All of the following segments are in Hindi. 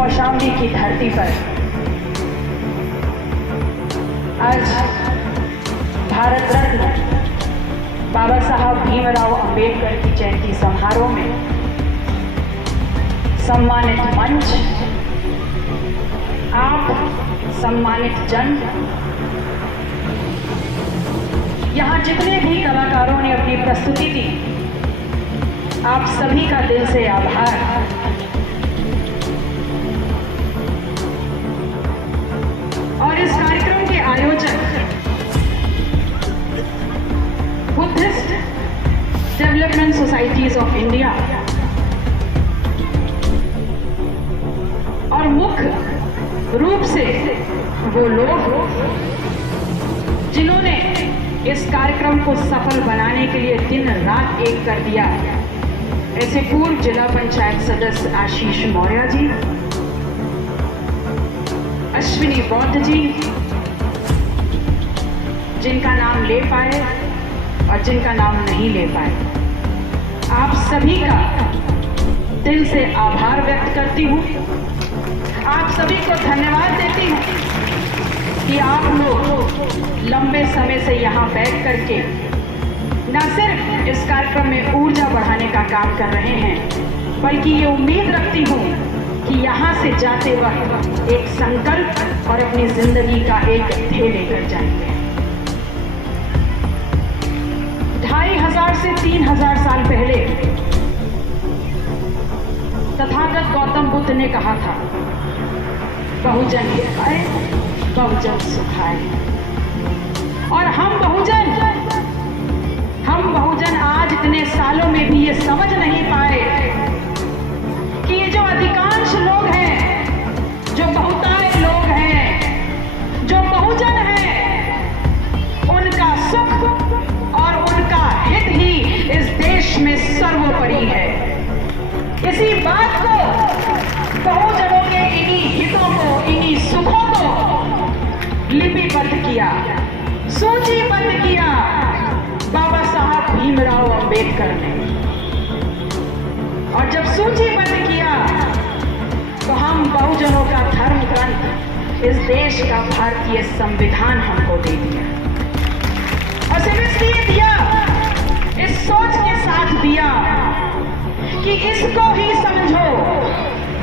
कौशाम्बी की धरती पर आज भारत रत्न बाबा साहब भीमराव अंबेडकर की जयंती समारोह में सम्मानित मंच, आप सम्मानित जन, यहाँ जितने भी कलाकारों ने अपनी प्रस्तुति दी, आप सभी का दिल से आभार। और इस कार्यक्रम के आयोजक Buddhist development societies of India और मुख्य रूप से वो लोग जिन्होंने इस कार्यक्रम को सफल बनाने के लिए दिन रात एक कर दिया, ऐसे पूर्व जिला पंचायत सदस्य आशीष मौर्य जी, अश्विनी बौद्ध जी, जिनका नाम ले पाए और जिनका नाम नहीं ले पाए, आप सभी का दिल से आभार व्यक्त करती हूँ। आप सभी को धन्यवाद देती हूँ कि आप लोग लंबे समय से यहाँ बैठ करके न सिर्फ इस कार्यक्रम में ऊर्जा बढ़ाने का काम कर रहे हैं, बल्कि ये उम्मीद रखती हूँ कि यहाँ से जाते वक्त एक संकल्प और अपनी जिंदगी का एक ध्येय लेकर जाएंगे। 2500 से 3000 साल पहले तथागत गौतम बुद्ध ने कहा था, बहुजन हिताय बहुजन सुखाय। और हम बहुजन आज इतने सालों में भी ये समझ नहीं पाए कि ये जो अधिकांश लोग हैं, जो बहुतायत लोग हैं, जो बहुजन हैं, उनका सुख और उनका हित ही इस देश में सर्वोपरि है। इसी बात को, बहुजनों के इन्हीं हितों को, इन्हीं सुखों को लिपिबद्ध किया, सूचीबद्ध किया बाबा साहब भीमराव अंबेडकर ने। और जब सूचीबद्ध किया तो हम बहुजनों का धर्म ग्रंथ, इस देश का भारतीय संविधान हमको दे दिया। और सिर्फ इसलिए दिया, इस सोच के साथ दिया कि इसको ही समझो,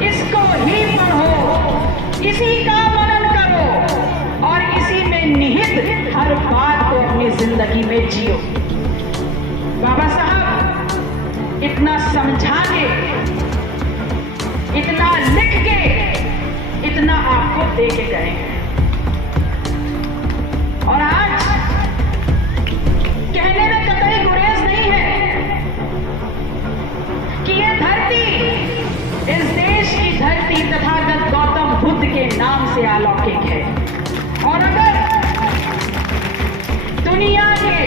इसको ही पढ़ो, इसी का मनन करो और इसी में निहित हर बात को अपनी जिंदगी में जियो। बाबा साहब इतना समझा के, इतना लिख के, इतना आपको दे के गए हैं। और आज कहने में कतई गुरेज नहीं है कि ये धरती, इस देश की धरती तथागत गौतम बुद्ध के नाम से अलौकिक है। और अगर दुनिया के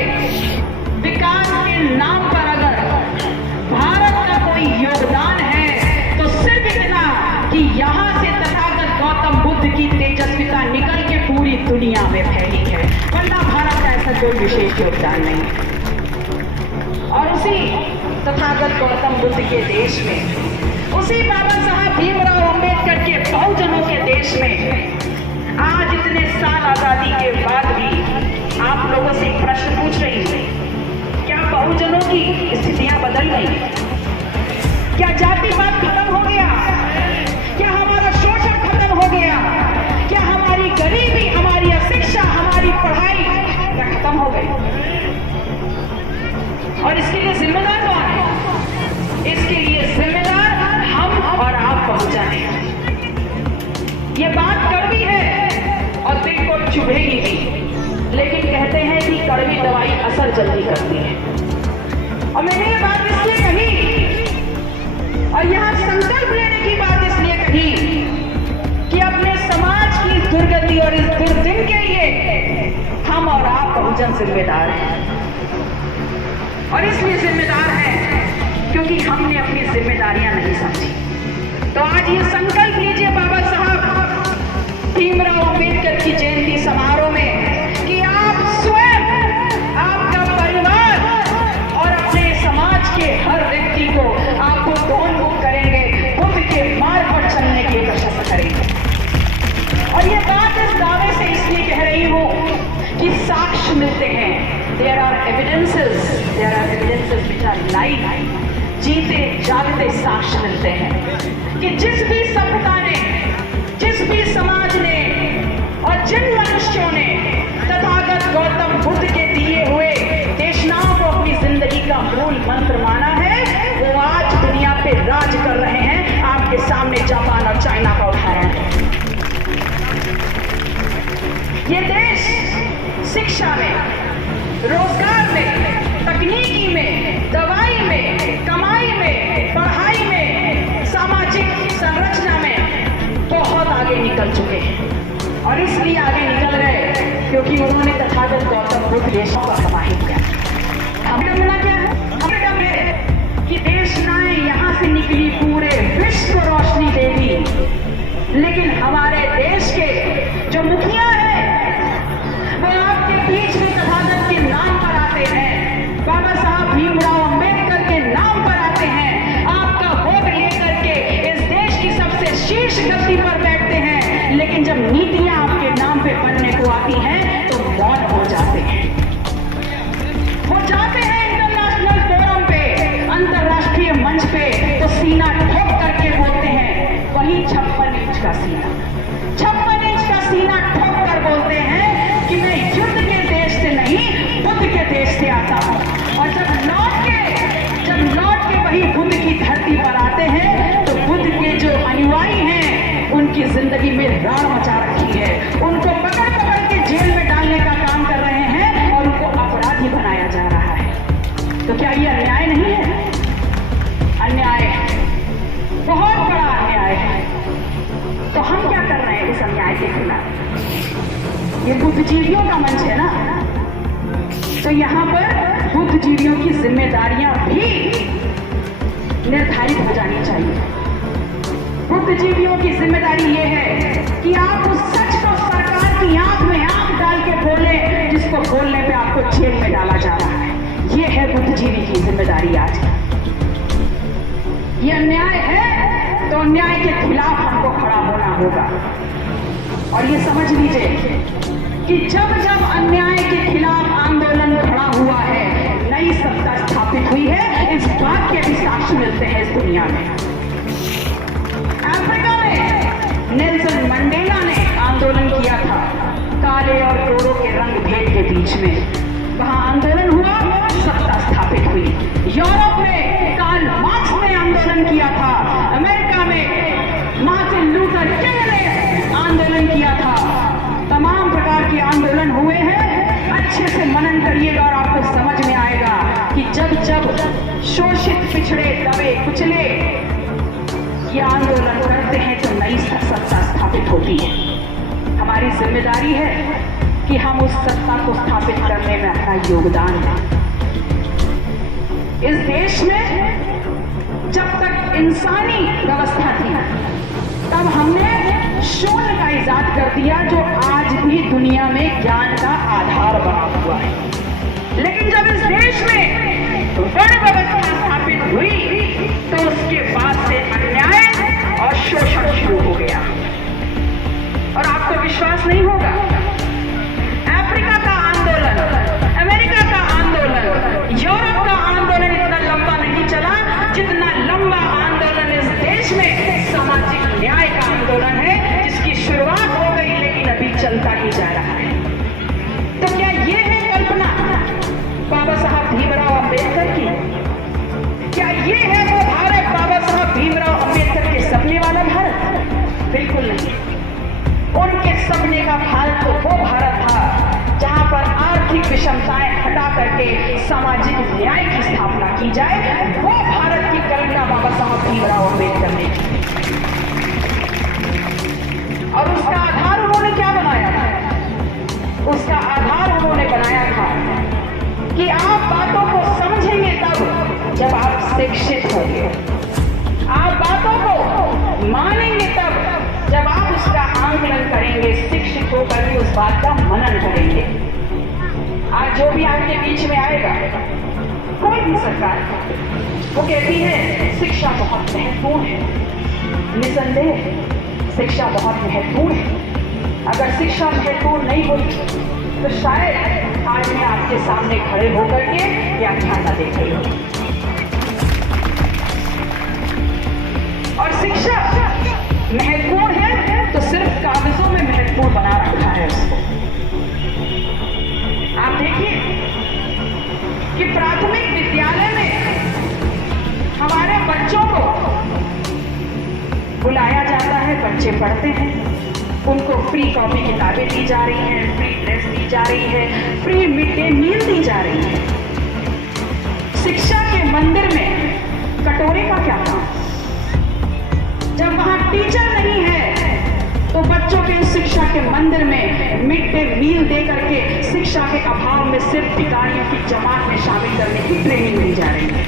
विकास के नाम पर अगर भारत का कोई योगदान है तो सिर्फ इतना कि यहाँ से तथागत गौतम बुद्ध की तेजस्विता निकल के पूरी दुनिया में फैली है, वरना भारत का ऐसा कोई विशेष योगदान नहीं है। और उसी तथागत गौतम बुद्ध के देश में, उसी बाबा साहब भीमराव अंबेडकर के बहुजनों के देश में आज इतने साल आजादी के बाद भी आप लोगों से एक प्रश्न पूछ रही हूँ, क्या बहुजनों की स्थितियां बदल गई? क्या जातिवाद खत्म हो गया? क्या हमारा शोषण खत्म हो गया? क्या हमारी गरीबी, हमारी अशिक्षा, हमारी पढ़ाई क्या खत्म हो गई? और इसके लिए जिम्मेदार कौन है? इसके लिए जिम्मेदार हम और आप बहुजन हैं। ये बात कड़वी है और दिल को चुभेगी भी, लेकिन कहते हैं कि कड़वी दवाई असर जल्दी करती है। और मैंने ये बात इसलिए कही और यहाँ संकल्प लेने की बात इसलिए कही कि अपने समाज की दुर्गति और इस दुर्दिन के लिए हम और आप बहुजन जिम्मेदार हैं। और इसलिए जिम्मेदार हैं क्योंकि हमने अपनी जिम्मेदारियां नहीं समझी। तो आज ये संकल्प लीजिए बाबा साहब भीमराव अंबेडकर की जयंती समारोह में कि आप स्वयं, आपका परिवार और अपने समाज के हर व्यक्ति को आपको उन्मुख करेंगे बुद्ध के मार्ग पर चलने के लिए। अपना लाइव जीते जागते साक्ष्य मिलते हैं कि जिस भी सभ्यता ने, जिस भी समाज ने और जिन मनुष्यों ने तथागत गौतम बुद्ध के दिए हुए देशनाओं को अपनी जिंदगी का मूल मंत्र माना है, वो आज दुनिया पे राज कर रहे हैं। आपके सामने जापान और चाइना का उदाहरण है। ये देश शिक्षा में, रोजगार में, तकनीकी में, दवाई में, कमाई में, पढ़ाई में, सामाजिक संरचना में बहुत आगे निकल चुके हैं। और इसलिए आगे निकल गए क्योंकि उन्होंने तथागत गौतम बुद्ध देशों का समाहित किया। हमें डरना क्या है? हमें डर है कि देशनाएं यहाँ से निकली पूरे विश्व को रोशनी देगी, लेकिन हमारे देश के जो मुखिया हैं वो आपके बीच में तथागत के नाम पर आते हैं, बाबा साहब भीमराव अंबेडकर के नाम पर आते हैं, आपका वोट लेकर के इस देश की सबसे शीर्ष गद्दी पर बैठते हैं, लेकिन जब नीतियां आपके नाम पे बनने को आती हैं तो मौन हो जाते हैं। वो जाते हैं इंटरनेशनल फोरम पे, अंतरराष्ट्रीय मंच पे, तो सीना ठोक करके बोलते हैं, वही 56 इंच का सीना, 56 इंच का सीना ठोक कर बोलते हैं कि मैं युद्ध के देश से नहीं, बुद्ध के देश से आता हूं। और जब लौट के वही बुद्ध की धरती पर आते हैं तो बुद्ध के जो अनुयायी हैं उनकी जिंदगी में राड़ मचा रखी है, उनको पकड़ पकड़ के जेल में डालने का काम कर रहे हैं और उनको अपराधी बनाया जा रहा है। तो क्या ये अन्याय नहीं है? अन्याय है, बहुत बड़ा अन्याय है। तो हम क्या कर रहे हैं इस अन्याय के खिलाफ? ये बुद्धिजीवियों का मंच है ना, तो यहाँ पर बुद्धिजीवियों की जिम्मेदारियां भी निर्धारित हो जानी चाहिए। बुद्धिजीवियों की जिम्मेदारी ये है कि आप उस सच को सरकार की आंख में आंख डाल के बोलें जिसको बोलने पे आपको जेल में डाला जा रहा है। ये है बुद्धिजीवी की जिम्मेदारी आज की। ये अन्याय है तो अन्याय के खिलाफ हमको खड़ा होना होगा। और ये समझ लीजिए कि जब जब अन्याय के खिलाफ आंदोलन खड़ा हुआ है, नई सत्ता स्थापित हुई है, इस बात के भी साक्ष्य मिलते हैं इस दुनिया में। अफ्रीका में नेल्सन मंडेला ने आंदोलन किया था काले और गोरों के रंग भेद के बीच में। वहां आंदोलन हुआ, सत्ता स्थापित हुई। यूरोप में कार्ल मार्क्स ने आंदोलन किया था। अमेरिका में मार्टिन लूथर किंग ने आंदोलन किया था। तमाम प्रकार के आंदोलन हुए हैं। अच्छे से मनन करिएगा और आपको समझ में आएगा कि जब जब शोषित, पिछड़े, दबे, कुचले ये आंदोलन करते हैं तो नई सत्ता स्थापित होती है। हमारी जिम्मेदारी है कि हम उस सत्ता को स्थापित करने में अपना योगदान दें। इस देश में जब तक इंसानी व्यवस्था थी तब हमने शून्य का इजाद कर दिया, जो आज भी दुनिया में ज्ञान का आधार बना हुआ है। लेकिन जब इस देश में वर्ण व्यवस्था स्थापित हुई तो उसके बाद से अन्याय और शोषण शुरू हो गया। और आपको विश्वास नहीं होगा, अफ्रीका का आंदोलन, अमेरिका का आंदोलन, यूरोप का आंदोलन इतना लंबा नहीं चला जितना लंबा आंदोलन इस देश में सामाजिक न्याय का आंदोलन है, जिसकी शुरुआत हो गई लेकिन अभी चलता ही जा रहा है। तो क्या ये है कल्पना बाबा साहब भीमराव अंबेडकर की? क्या ये है वो भारत बाबा साहब भीमराव अंबेडकर के सपने वाला भारत? बिल्कुल नहीं। उनके सपने का भारत तो वो भारत था जहां पर आर्थिक विषमताएं हटा करके सामाजिक न्याय की स्थापना की जाए। वो भारत की कल्पना बाबा साहब भीमराव अंबेडकर ने की। और उसका आधार उन्होंने क्या बनाया था? उसका आधार उन्होंने बनाया था कि आप बातों को समझेंगे तब जब आप शिक्षित होंगे, आप बातों को मानेंगे तब जब आप उसका आंकलन करेंगे, शिक्षित होकर के उस बात का मनन करेंगे। आज जो भी आपके बीच में आएगा, कोई भी सरकार, वो कहती है शिक्षा बहुत महत्वपूर्ण है। निसंदेह शिक्षा बहुत महत्वपूर्ण है। अगर शिक्षा महत्वपूर्ण नहीं होती तो शायद आज मैं आपके सामने खड़े होकर के व्याख्यान न देख रही हूँ। और शिक्षा महत्वपूर्ण है तो सिर्फ कागजों में महत्वपूर्ण बना रखा है उसको। आप देखिए कि प्राथमिक विद्यालय में हमारे बच्चों को बुलाया जाता है, बच्चे पढ़ते हैं, उनको फ्री कॉपी किताबें दी जा रही हैं, फ्री ड्रेस दी जा रही है, फ्री मिड डे मील दी जा रही है। शिक्षा के मंदिर में कटोरे का क्या काम? जब वहां टीचर नहीं है तो बच्चों के शिक्षा के मंदिर में मिड डे मील दे करके शिक्षा के अभाव में सिर्फ भिखारियों की जमात में शामिल करने की ट्रेनिंग दी जा रही है।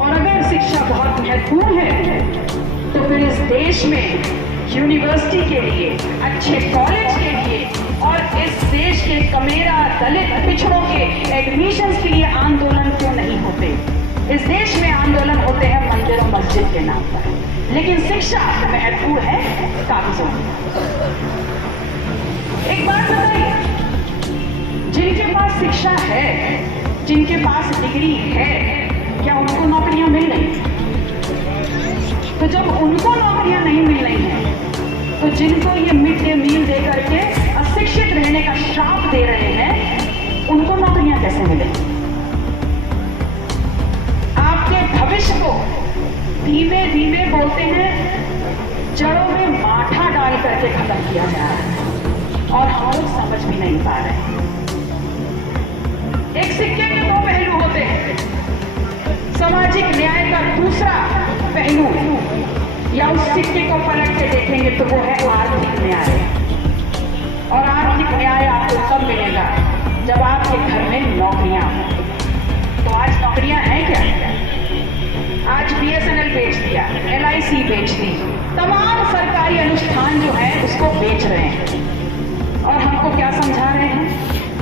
और अगर शिक्षा बहुत महत्वपूर्ण है तो फिर इस देश में यूनिवर्सिटी के लिए, अच्छे कॉलेज के लिए और इस देश के कमेरा, दलित, पिछड़ों के एडमिशंस के लिए आंदोलन क्यों नहीं होते? इस देश में आंदोलन होते हैं मंदिर और मस्जिद के नाम पर, लेकिन शिक्षा महत्वपूर्ण है कागजों में। एक बात बताइए, जिनके पास शिक्षा है, जिनके पास डिग्री है, क्या उनको नौकरियां मिल रही? तो जब उनको नौकरियां नहीं मिल रही हैं तो जिनको ये मिड डे मील दे करके अशिक्षित रहने का श्राप दे रहे हैं उनको नौकरियां कैसे मिलेंगी? आपके भविष्य को धीमे धीमे बोलते हैं जड़ों में माठा डाल करके खत्म किया जा रहा है और हम लोग समझ भी नहीं पा रहे हैं। एक सिक्के के दो पहलू होते हैं। सामाजिक न्याय का दूसरा पहलू या उस सिक्के को पलट के देखेंगे तो वो है आर्थिक न्याय। और आर्थिक न्याय आपको कब मिलेगा? जब आपके घर में नौकरियां हों। तो आज नौकरियां हैं क्या? आज BSNL बेच दिया, LIC बेच दी, तमाम सरकारी अनुष्ठान जो है उसको बेच रहे हैं। और हमको क्या समझा रहे हैं?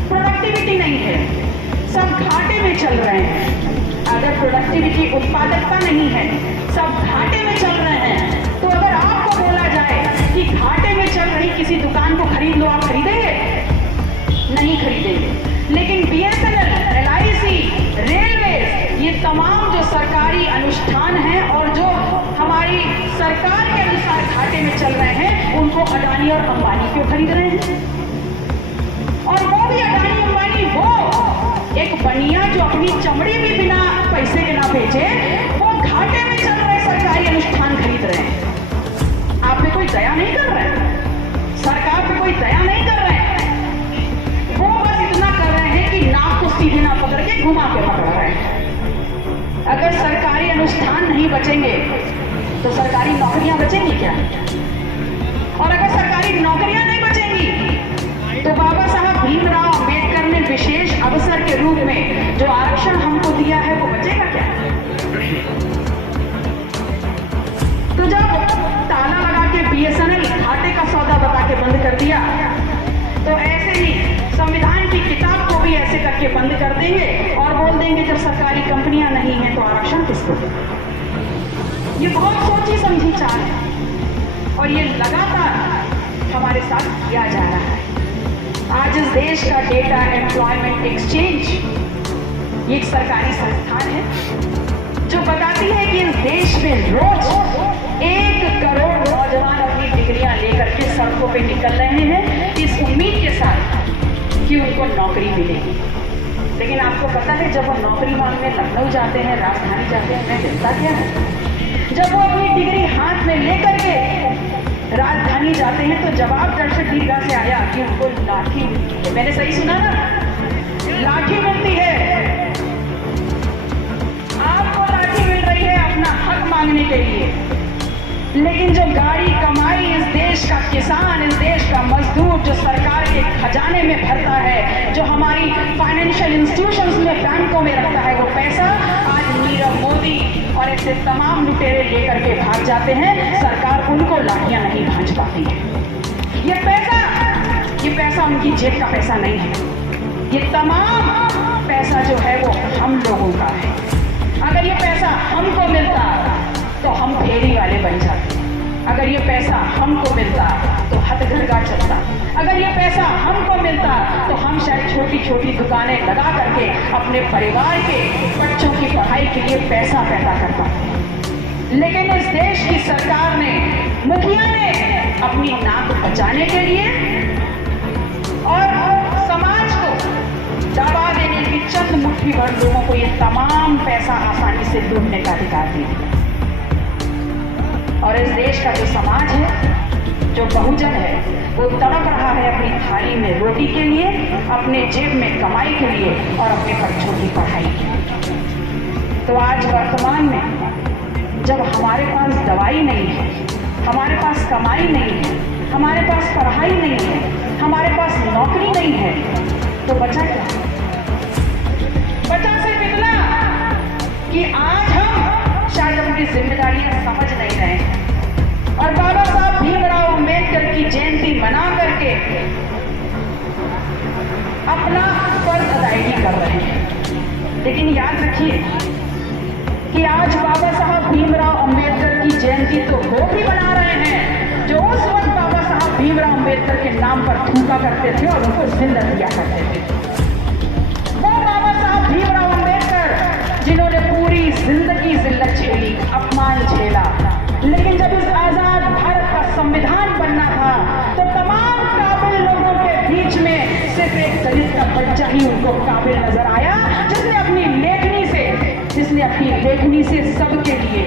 प्रोडक्टिविटी नहीं है, सब घाटे में चल रहे हैं। अगर प्रोडक्टिविटी, उत्पादकता नहीं है, सब घाटे में चल रहे हैं, तो अगर आपको बोला जाए कि घाटे में चल रही किसी दुकान को खरीद लो, आप खरीदेंगे? नहीं खरीदेंगे। लेकिन BSNL, LIC, रेलवे, ये तमाम जो सरकारी अनुष्ठान हैं और जो हमारी सरकार के अनुसार घाटे में चल रहे हैं, उनको अडानी और अंबानी क्यों खरीद रहे हैं? और वो भी अडानी अंबानी, वो एक बनिया जो अपनी चमड़ी भी बिना पैसे के ना बेचे, वो घाटे में चल रहे सरकारी अनुष्ठान खरीद रहे हैं। आप पे कोई दया नहीं कर रहे हैं, सरकार पे कोई दया नहीं कर रहे हैं। वो बस इतना कर रहे हैं कि नाक को सीधे ना पकड़ के घुमा के पकड़ रहे हैं। अगर सरकारी अनुष्ठान नहीं बचेंगे तो सरकारी नौकरियां बचेंगी क्या? और अगर सरकारी नौकरियां नहीं बचेंगी तो बाबा साहब भीमराव अंबेडकर ने विशेष अवसर के रूप में जो आरक्षण हमको दिया है वो बचेगा क्या? तो जब ताला लगा के BSNL घाटे का सौदा बता के बंद कर दिया, तो ऐसे ही संविधान की किताब को भी ऐसे करके बंद कर देंगे और बोल देंगे जब सरकारी कंपनियां नहीं हैं तो आरक्षण किसको दें? ये बहुत सोची समझी चाल है और ये लगातार हमारे साथ किया जा रहा है। आज इस देश का डेटा एम्प्लॉयमेंट एक्सचेंज, ये एक सरकारी संस्थान है जो बताती है कि इस देश में रोज 1 करोड़ नौजवान अपनी डिग्रियां लेकर के सड़कों पे निकल रहे हैं इस उम्मीद के साथ कि उनको नौकरी मिलेगी। लेकिन आपको पता है जब वो नौकरी मांगने लखनऊ जाते हैं, राजधानी जाते हैं, उन्हें मिलता क्या है? जब वो अपनी डिग्री हाथ में लेकर के राजधानी जाते हैं तो जवाब दर्शक दीर्घा से आया कि उनको लाठी मिलती है। मैंने सही सुना ना? लाठी मिलती है। आपको लाठी मिल रही है अपना हक मांगने के लिए, लेकिन जो गाड़ी कमाई इस देश का किसान, इस देश का मजदूर जो सरकार के खजाने में भरता है, जो हमारी फाइनेंशियल इंस्टीट्यूशंस में, बैंकों में रखता है, वो पैसा आज नीरव मोदी और ऐसे तमाम लुटेरे लेकर के भाग जाते हैं। सरकार उनको लाठियां नहीं भांज पाती है। ये पैसा उनकी जेब का पैसा नहीं है। ये तमाम पैसा जो है वो हम लोगों का है। अगर ये पैसा हमको मिलता तो हम फेरी वाले बन जाते। अगर ये पैसा हमको मिलता तो हथकरघा चलता। अगर ये पैसा हमको मिलता तो हम शायद छोटी छोटी दुकानें लगा करके अपने परिवार के बच्चों की पढ़ाई के लिए पैसा पैदा कर पाते। लेकिन इस देश की सरकार ने, मुखिया ने अपनी नाक बचाने के लिए और समाज को दबा देने की चंद मुट्ठी भर लोगों को ये तमाम पैसा आसानी से लूटने का अधिकार दे दिया। और इस देश का जो समाज है, जो बहुजन है, वो तड़प रहा है अपनी थाली में रोटी के लिए, अपने जेब में कमाई के लिए और अपने बच्चों की पढ़ाई के लिए। तो आज वर्तमान में जब हमारे पास दवाई नहीं है, हमारे पास कमाई नहीं है, हमारे पास पढ़ाई नहीं है, हमारे पास नौकरी नहीं है, तो बचा क्या? बचा सिर्फ इतना कि आज हम शायद अपनी जिम्मेदारियां समझ नहीं रहे हैं और बाबा साहब भीमराव अम्बेडकर की जयंती मना करके अपना फर्ज अदायगी कर रहे हैं। लेकिन याद रखिए कि आज बाबा साहब भीमराव अम्बेडकर की जयंती तो वो भी मना रहे हैं जो उस वक्त बाबा साहब भीमराव अम्बेडकर के नाम पर थूका करते थे और उनको जिंदा दिया करते थे। वो बाबा साहब भीमराव अम्बेडकर जिन्होंने पूरी जिंदगी जिल्लत झेली, अपमान झेला, लेकिन जब इस आजाद भारत का संविधान बनना था तो तमाम काबिल लोगों के बीच में सिर्फ एक दलित का बच्चा ही उनको काबिल नजर आया, जिसने अपनी लेखनी से सबके लिए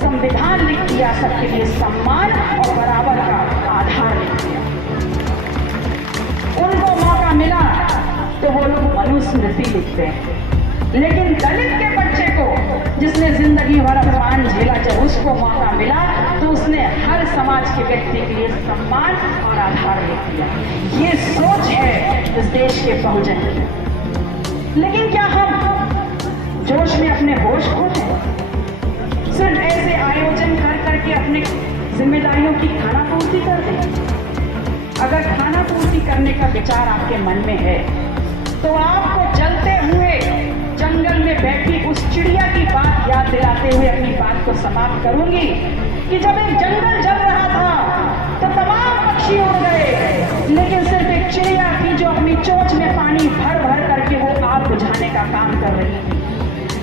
संविधान लिख दिया, सबके लिए सम्मान और बराबर का आधार लिख दिया। उनको मौका मिला तो वो लोग मनुस्मृति लिखते हैं, लेकिन दलित के बच्चे को जिसने जिंदगी भर अपमान झेला, जब उसको मौका मिला तो उसने हर समाज के व्यक्ति के लिए सम्मान और आधार लिख दिया। ये सोच है इस देश के बहुजन की। लेकिन क्या हम जोश में अपने होश खोते हैं? सिर्फ ऐसे आयोजन कर करके अपने जिम्मेदारियों की खाना पूर्ति कर दें। अगर खाना पूर्ति करने का विचार आपके मन में है तो आपको जलते हुए जंगल में बैठी उस चिड़िया की बात याद दिलाते हुए अपनी बात को समाप्त करूंगी कि जब एक जंगल जल रहा था तो तमाम पक्षी उड़ गए, लेकिन सिर्फ एक चिड़िया थी जो अपनी चोंच में पानी भर भर करके वो आग बुझाने का काम कर रही थी।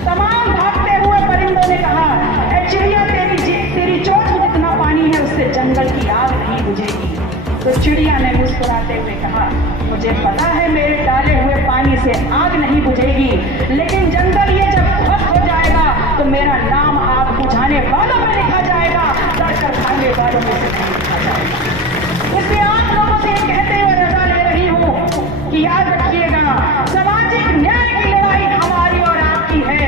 तमाम भागते हुए परिंदों ने कहा, ए चिड़िया, तेरी चोंच में जितना पानी है उससे जंगल की आग नहीं बुझेगी। तो चिड़िया ने मुस्कुराते हुए कहा, मुझे पता है मेरे डाले हुए पानी से आग नहीं बुझेगी, लेकिन जंगल ये जब ध्वस्त हो जाएगा तो मेरा नाम आग बुझाने वालों में लिखा जाएगा, डरकर भागने वालों में से नहीं लिखा जाएगा। इसलिए आप लोगों से कहते हुए रजा ले रही हूं कि याद रखिएगा, सामाजिक न्याय की लड़ाई हमारी और आपकी है।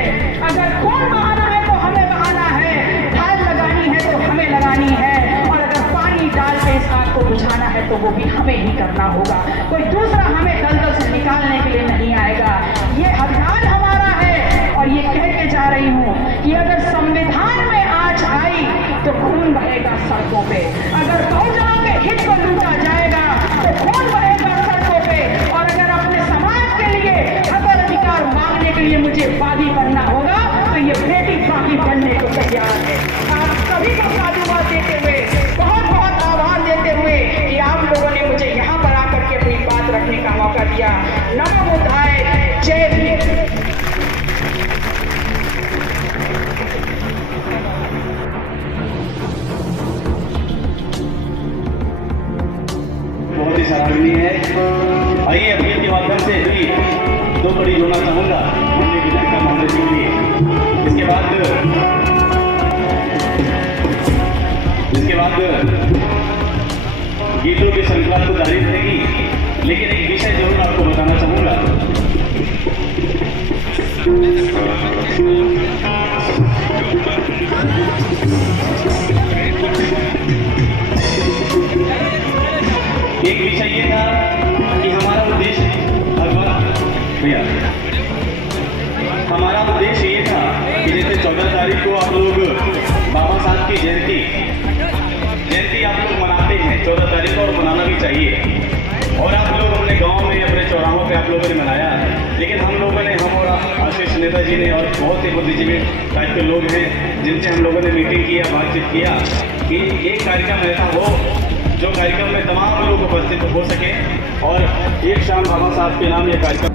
अगर खून बहाना है तो हमें बहाना है, ढाल लगानी है तो हमें लगानी है, और अगर पानी डाल के इस आग को बुझाना है तो वो भी हमें ही करना होगा। कोई दूसरा हमें दलदल से निकालने के लिए नहीं आएगा। ये हथियार हमारा है। और ये कह के जा रही हूं कि अगर संविधान में आज आई तो खून बहेगा सड़कों पे, अगर बहुजनों के हित को लूटा जाएगा तो खून बहेगा सड़कों पे, और अगर अपने समाज के लिए अगर अधिकार मांगने के लिए मुझे बागी बनना होगा तो ये बेटी बागी बनने को तैयार है। आप सभी को साधुवाद देते हुए, बहुत बहुत आभार देते हुए कि आप लोगों ने मुझे यहाँ पर आकर के अपनी बात रखने का मौका दिया। नमो बुद्धाय, जय भीम। बहुत ही सराहनीय है। आइए अपील के माध्यम से भी दो बड़ी होना चाहूंगा अपने विधायक का मामले के लिए। इसके बाद गीतों की श्रृंखला तो जारी रहेगी, लेकिन एक विषय जरूर आपको बताना चाहूंगा। एक विषय ये था कि हमारा उद्देश्य भैया हमारा उद्देश्य ये था कि जैसे 14 तारीख को आप लोग बाबा साहब की जयंती आप लोग मनाते हैं 14 तारीख को, और मनाना भी चाहिए। और आप लोग अपने गांव में, अपने चौराहों पे आप लोगों ने मनाया, लेकिन हम लोगों ने, हम और आशीष नेताजी ने और बहुत से बुद्धिजीवी टाइप के लोग हैं जिनसे हम लोगों ने मीटिंग किया, बातचीत किया कि एक कार्यक्रम ऐसा हो जो कार्यक्रम में तमाम लोग उपस्थित हो सके और एक शाम बाबा साहब के नाम ये कार्यक्रम